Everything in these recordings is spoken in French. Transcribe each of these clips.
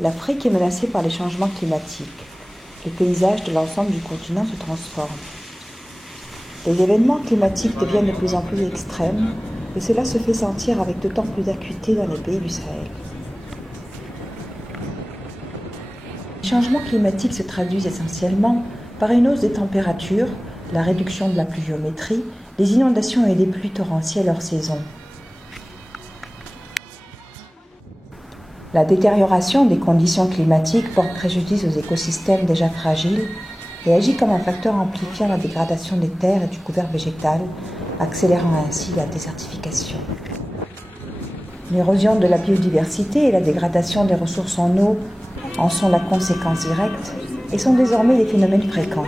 L'Afrique est menacée par les changements climatiques. Le paysage de l'ensemble du continent se transforme. Les événements climatiques deviennent de plus en plus extrêmes et cela se fait sentir avec d'autant plus d'acuité dans les pays du Sahel. Les changements climatiques se traduisent essentiellement par une hausse des températures, la réduction de la pluviométrie, les inondations et des pluies torrentielles hors saison. La détérioration des conditions climatiques porte préjudice aux écosystèmes déjà fragiles et agit comme un facteur amplifiant la dégradation des terres et du couvert végétal, accélérant ainsi la désertification. L'érosion de la biodiversité et la dégradation des ressources en eau en sont la conséquence directe et sont désormais des phénomènes fréquents.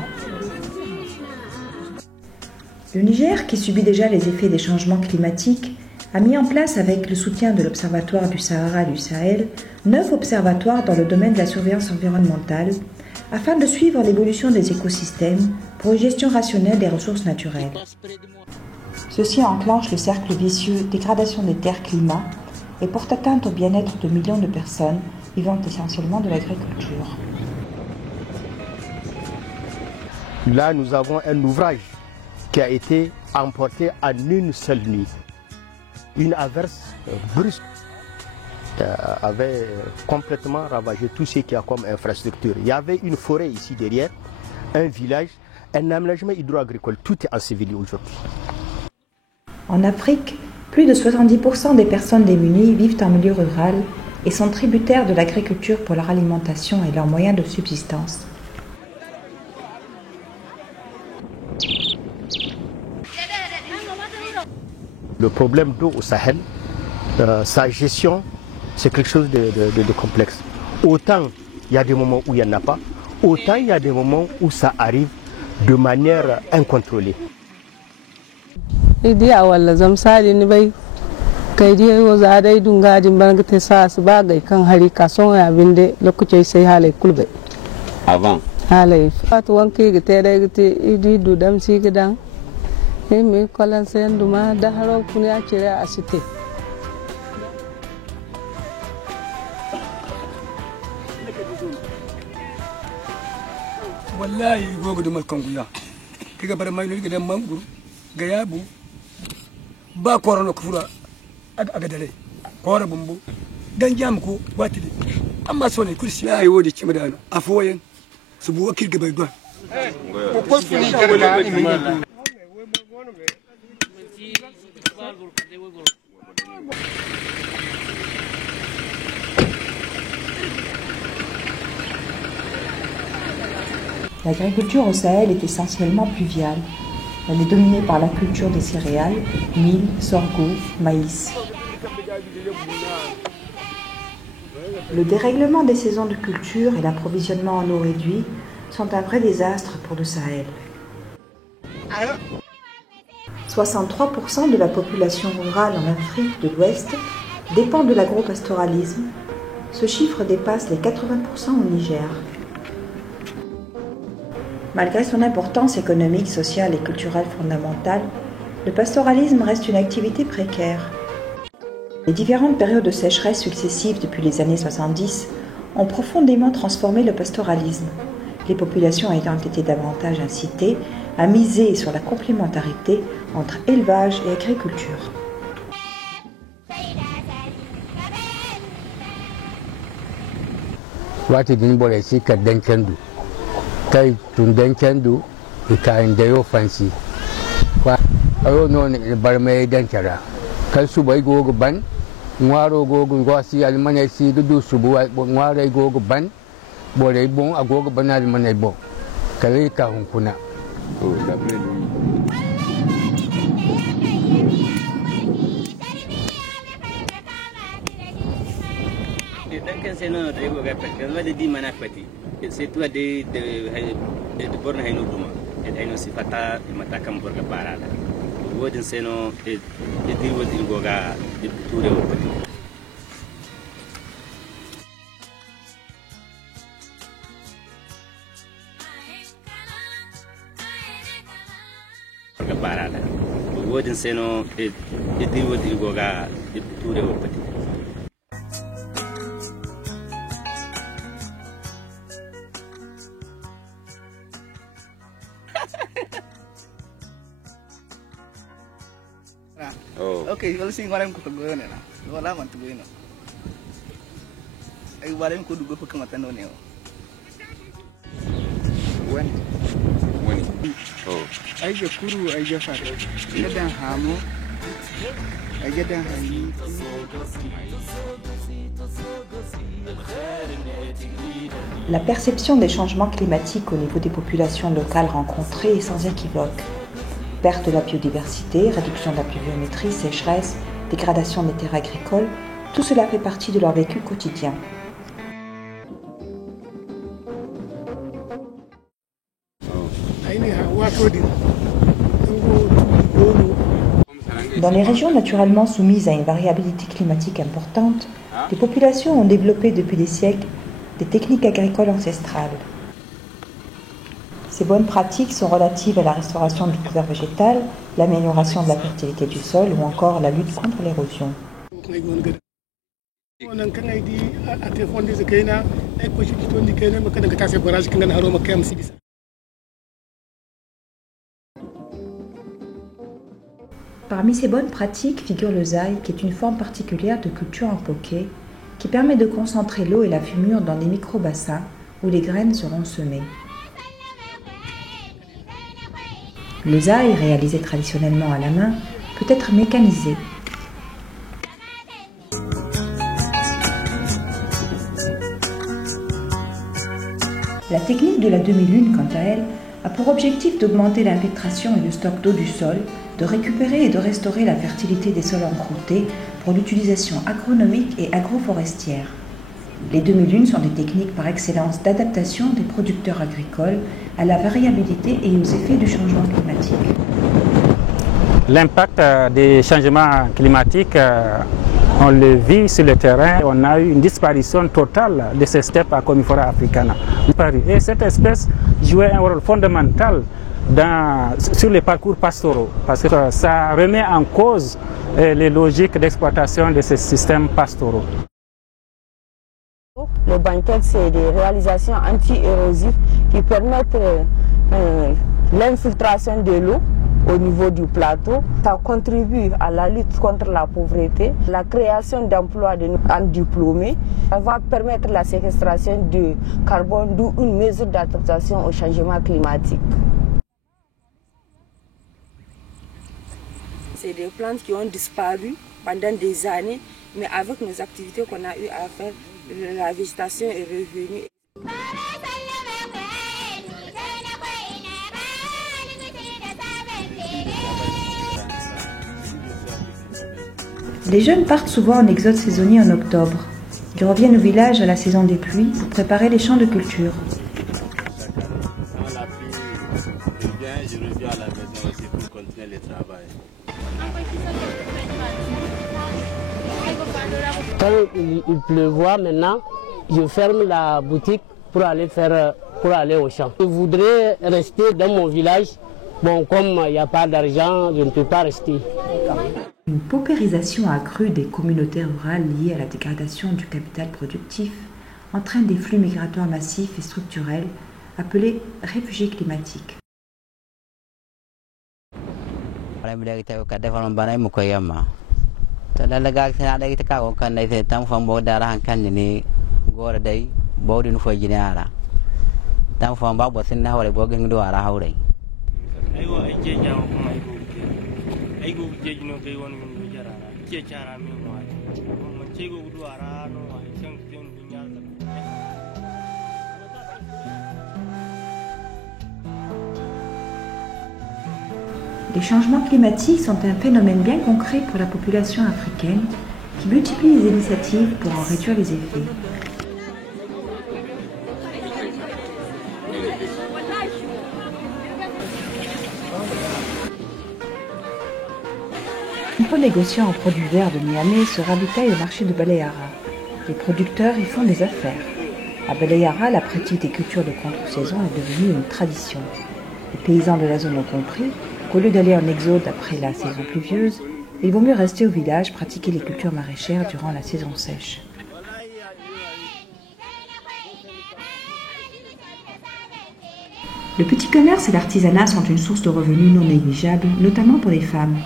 Le Niger, qui subit déjà les effets des changements climatiques, a mis en place, avec le soutien de l'Observatoire du Sahara et du Sahel, 9 observatoires dans le domaine de la surveillance environnementale, afin de suivre l'évolution des écosystèmes pour une gestion rationnelle des ressources naturelles. Ceci enclenche le cercle vicieux dégradation des terres-climat et porte atteinte au bien-être de millions de personnes vivant essentiellement de l'agriculture. Là, nous avons un ouvrage qui a été emporté en une seule nuit. Une averse brusque avait complètement ravagé tout ce qu'il y a comme infrastructure. Il y avait une forêt ici derrière, un village, un aménagement hydro-agricole. Tout est enseveli aujourd'hui. En Afrique, plus de 70% des personnes démunies vivent en milieu rural et sont tributaires de l'agriculture pour leur alimentation et leurs moyens de subsistance. Le problème d'eau au Sahel, sa gestion, c'est quelque chose de complexe. Autant il y a des moments où il n'y en a pas, autant il y a des moments où ça arrive de manière incontrôlée. Avant. Wallahi gogo da maskanguya kiga bar mai nuri gidan manguru ga yabu ba korona kufura aga dare kora bumbu dan jam ko watide amma so ne kursi ya yi wodi kimadano afoyen su bu wakil gaba don ko funi garga imi L'agriculture au Sahel est essentiellement pluviale. Elle est dominée par la culture des céréales, mil, sorgho, maïs. Le dérèglement des saisons de culture et l'approvisionnement en eau réduit sont un vrai désastre pour le Sahel. 63% de la population rurale en Afrique de l'Ouest dépend de l'agropastoralisme. Ce chiffre dépasse les 80% au Niger. Malgré son importance économique, sociale et culturelle fondamentale, le pastoralisme reste une activité précaire. Les différentes périodes de sécheresse successives depuis les années 70 ont profondément transformé le pastoralisme, les populations ayant été davantage incitées à miser sur la complémentarité entre élevage et agriculture. Kai tundan kendu ikain dayo fansi kwa ayo non barme dan kara kal su bai gogo ban ngwaro gogo ngwasi almane si du subu ngwaro gogo ban bore bon agogo ban almane bo kale ka hunkuna Se no te digo que no de di mana kwati se tu de borna hayno duma e hayno sifata mata kam borga barala wodin se no e di wodin goga de ture o kwati borga barala wodin se no e di wodin goga de ture o kwati Oh. Okay, kalau sih kemarin ku tegoyo na. Wala man tegoyo na. Ay kemarin ku dugo pa kamatan no. When? Oh. Ay je kuru ay je fa. Gadan hamo. Ay gadan hani. La perception des changements climatiques au niveau des populations locales rencontrées est sans équivoque. Perte de la biodiversité, réduction de la pluviométrie, sécheresse, dégradation des terres agricoles, tout cela fait partie de leur vécu quotidien. Dans les régions naturellement soumises à une variabilité climatique importante, les populations ont développé depuis des siècles des techniques agricoles ancestrales. Ces bonnes pratiques sont relatives à la restauration du couvert végétal, l'amélioration de la fertilité du sol ou encore la lutte contre l'érosion. Parmi ces bonnes pratiques figure le zaï, qui est une forme particulière de culture en poké, qui permet de concentrer l'eau et la fumure dans des micro-bassins où les graines seront semées. Le zaï, réalisé traditionnellement à la main, peut être mécanisé. La technique de la demi-lune, quant à elle, a pour objectif d'augmenter l'infiltration et le stock d'eau du sol, de récupérer et de restaurer la fertilité des sols encroûtés pour l'utilisation agronomique et agroforestière. Les demi-lunes sont des techniques par excellence d'adaptation des producteurs agricoles à la variabilité et aux effets du changement climatique. L'impact des changements climatiques, on le vit sur le terrain. On a eu une disparition totale de ces steppes Commiphora africana. Et cette espèce jouait un rôle fondamental sur les parcours pastoraux, parce que ça remet en cause les logiques d'exploitation de ces systèmes pastoraux. Les banquettes, c'est des réalisations anti-érosives qui permettent l'infiltration de l'eau au niveau du plateau. Ça contribue à la lutte contre la pauvreté, la création d'emplois en diplômés. Ça va permettre la séquestration de carbone, d'où une mesure d'adaptation au changement climatique. C'est des plantes qui ont disparu pendant des années, mais avec nos activités qu'on a eu à faire, la végétation est revenue. Les jeunes partent souvent en exode saisonnier en octobre. Ils reviennent au village à la saison des pluies pour préparer les champs de culture. Quand la pluie vient, je reviens à la maison aussi pour continuer le travail. Quand il pleuvoit maintenant, je ferme la boutique pour aller au champ. Je voudrais rester dans mon village. Bon, comme il n'y a pas d'argent, je ne peux pas rester. Une paupérisation accrue des communautés rurales liée à la dégradation du capital productif entraîne des flux migratoires massifs et structurels appelés réfugiés climatiques. Les changements climatiques sont un phénomène bien concret pour la population africaine qui multiplie les initiatives pour en réduire les effets. Un négociant en produits verts de Niamey se ravitaille au marché de Baleara. Les producteurs y font des affaires. À Baleara, la pratique des cultures de contre-saison est devenue une tradition. Les paysans de la zone ont compris qu'au lieu d'aller en exode après la saison pluvieuse, il vaut mieux rester au village pratiquer les cultures maraîchères durant la saison sèche. Le petit commerce et l'artisanat sont une source de revenus non négligeable, notamment pour les femmes.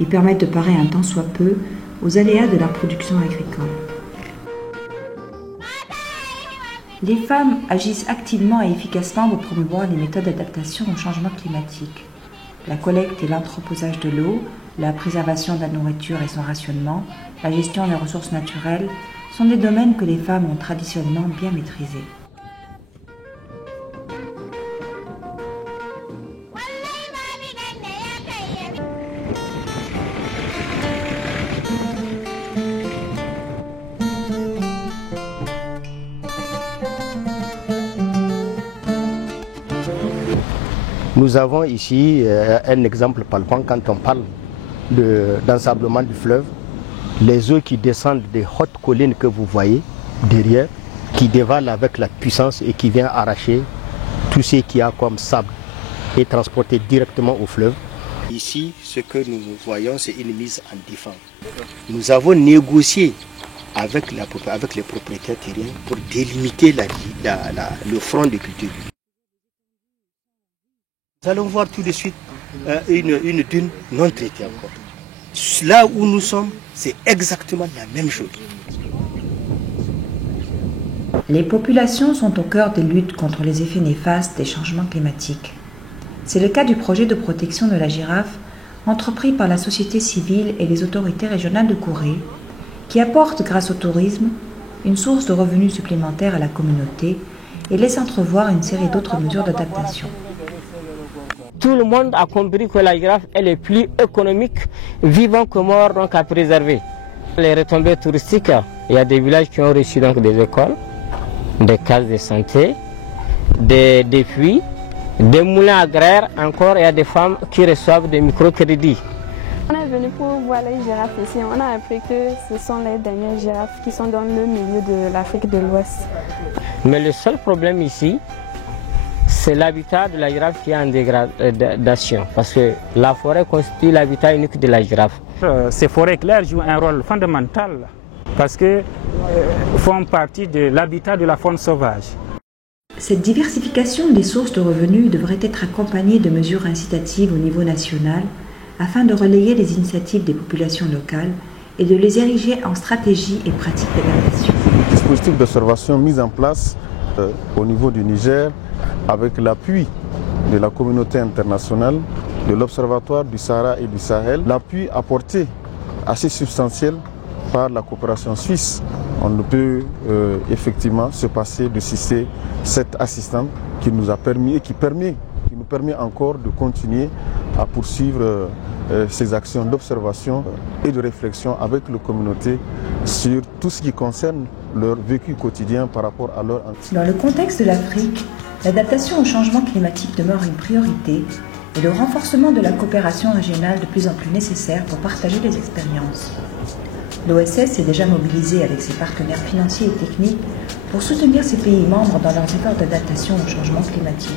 Ils permettent de parer un tant soit peu aux aléas de la production agricole. Les femmes agissent activement et efficacement pour promouvoir les méthodes d'adaptation au changement climatique. La collecte et l'entreposage de l'eau, la préservation de la nourriture et son rationnement, la gestion des ressources naturelles sont des domaines que les femmes ont traditionnellement bien maîtrisés. Nous avons ici un exemple palpable quand on parle d'ensablement du fleuve. Les eaux qui descendent des hautes collines que vous voyez derrière, qui dévalent avec la puissance et qui viennent arracher tout ce qu'il y a comme sable et transporter directement au fleuve. Ici, ce que nous voyons, c'est une mise en défense. Nous avons négocié avec les propriétaires terriens pour délimiter le front de culture. Nous allons voir tout de suite une dune non traitée encore. Là où nous sommes, c'est exactement la même chose. Les populations sont au cœur des luttes contre les effets néfastes des changements climatiques. C'est le cas du projet de protection de la girafe entrepris par la société civile et les autorités régionales de Corée, qui apporte grâce au tourisme une source de revenus supplémentaires à la communauté et laisse entrevoir une série d'autres mesures d'adaptation. Tout le monde a compris que la girafe elle est plus économique, vivant que mort, donc à préserver. Les retombées touristiques, il y a des villages qui ont reçu donc des écoles, des cases de santé, des puits, des moulins agraires, encore il y a des femmes qui reçoivent des microcrédits. On est venu pour voir les girafes ici. On a appris que ce sont les dernières girafes qui sont dans le milieu de l'Afrique de l'Ouest. Mais le seul problème ici, c'est l'habitat de la girafe qui est en dégradation, parce que la forêt constitue l'habitat unique de la girafe. Ces forêts claires jouent un rôle fondamental parce qu'elles font partie de l'habitat de la faune sauvage. Cette diversification des sources de revenus devrait être accompagnée de mesures incitatives au niveau national afin de relayer les initiatives des populations locales et de les ériger en stratégies et pratiques d'adaptation. Dispositif d'observation mis en place au niveau du Niger avec l'appui de la communauté internationale, de l'Observatoire du Sahara et du Sahel, l'appui apporté assez substantiel par la coopération suisse. On ne peut effectivement se passer de citer cette assistante qui nous a permis et qui nous permet encore de continuer à poursuivre ces actions d'observation et de réflexion avec la communauté sur tout ce qui concerne leur vécu quotidien par rapport à leur... Dans le contexte de l'Afrique, l'adaptation au changement climatique demeure une priorité et le renforcement de la coopération régionale de plus en plus nécessaire pour partager les expériences. L'OSS est déjà mobilisé avec ses partenaires financiers et techniques pour soutenir ces pays membres dans leurs efforts d'adaptation au changement climatique.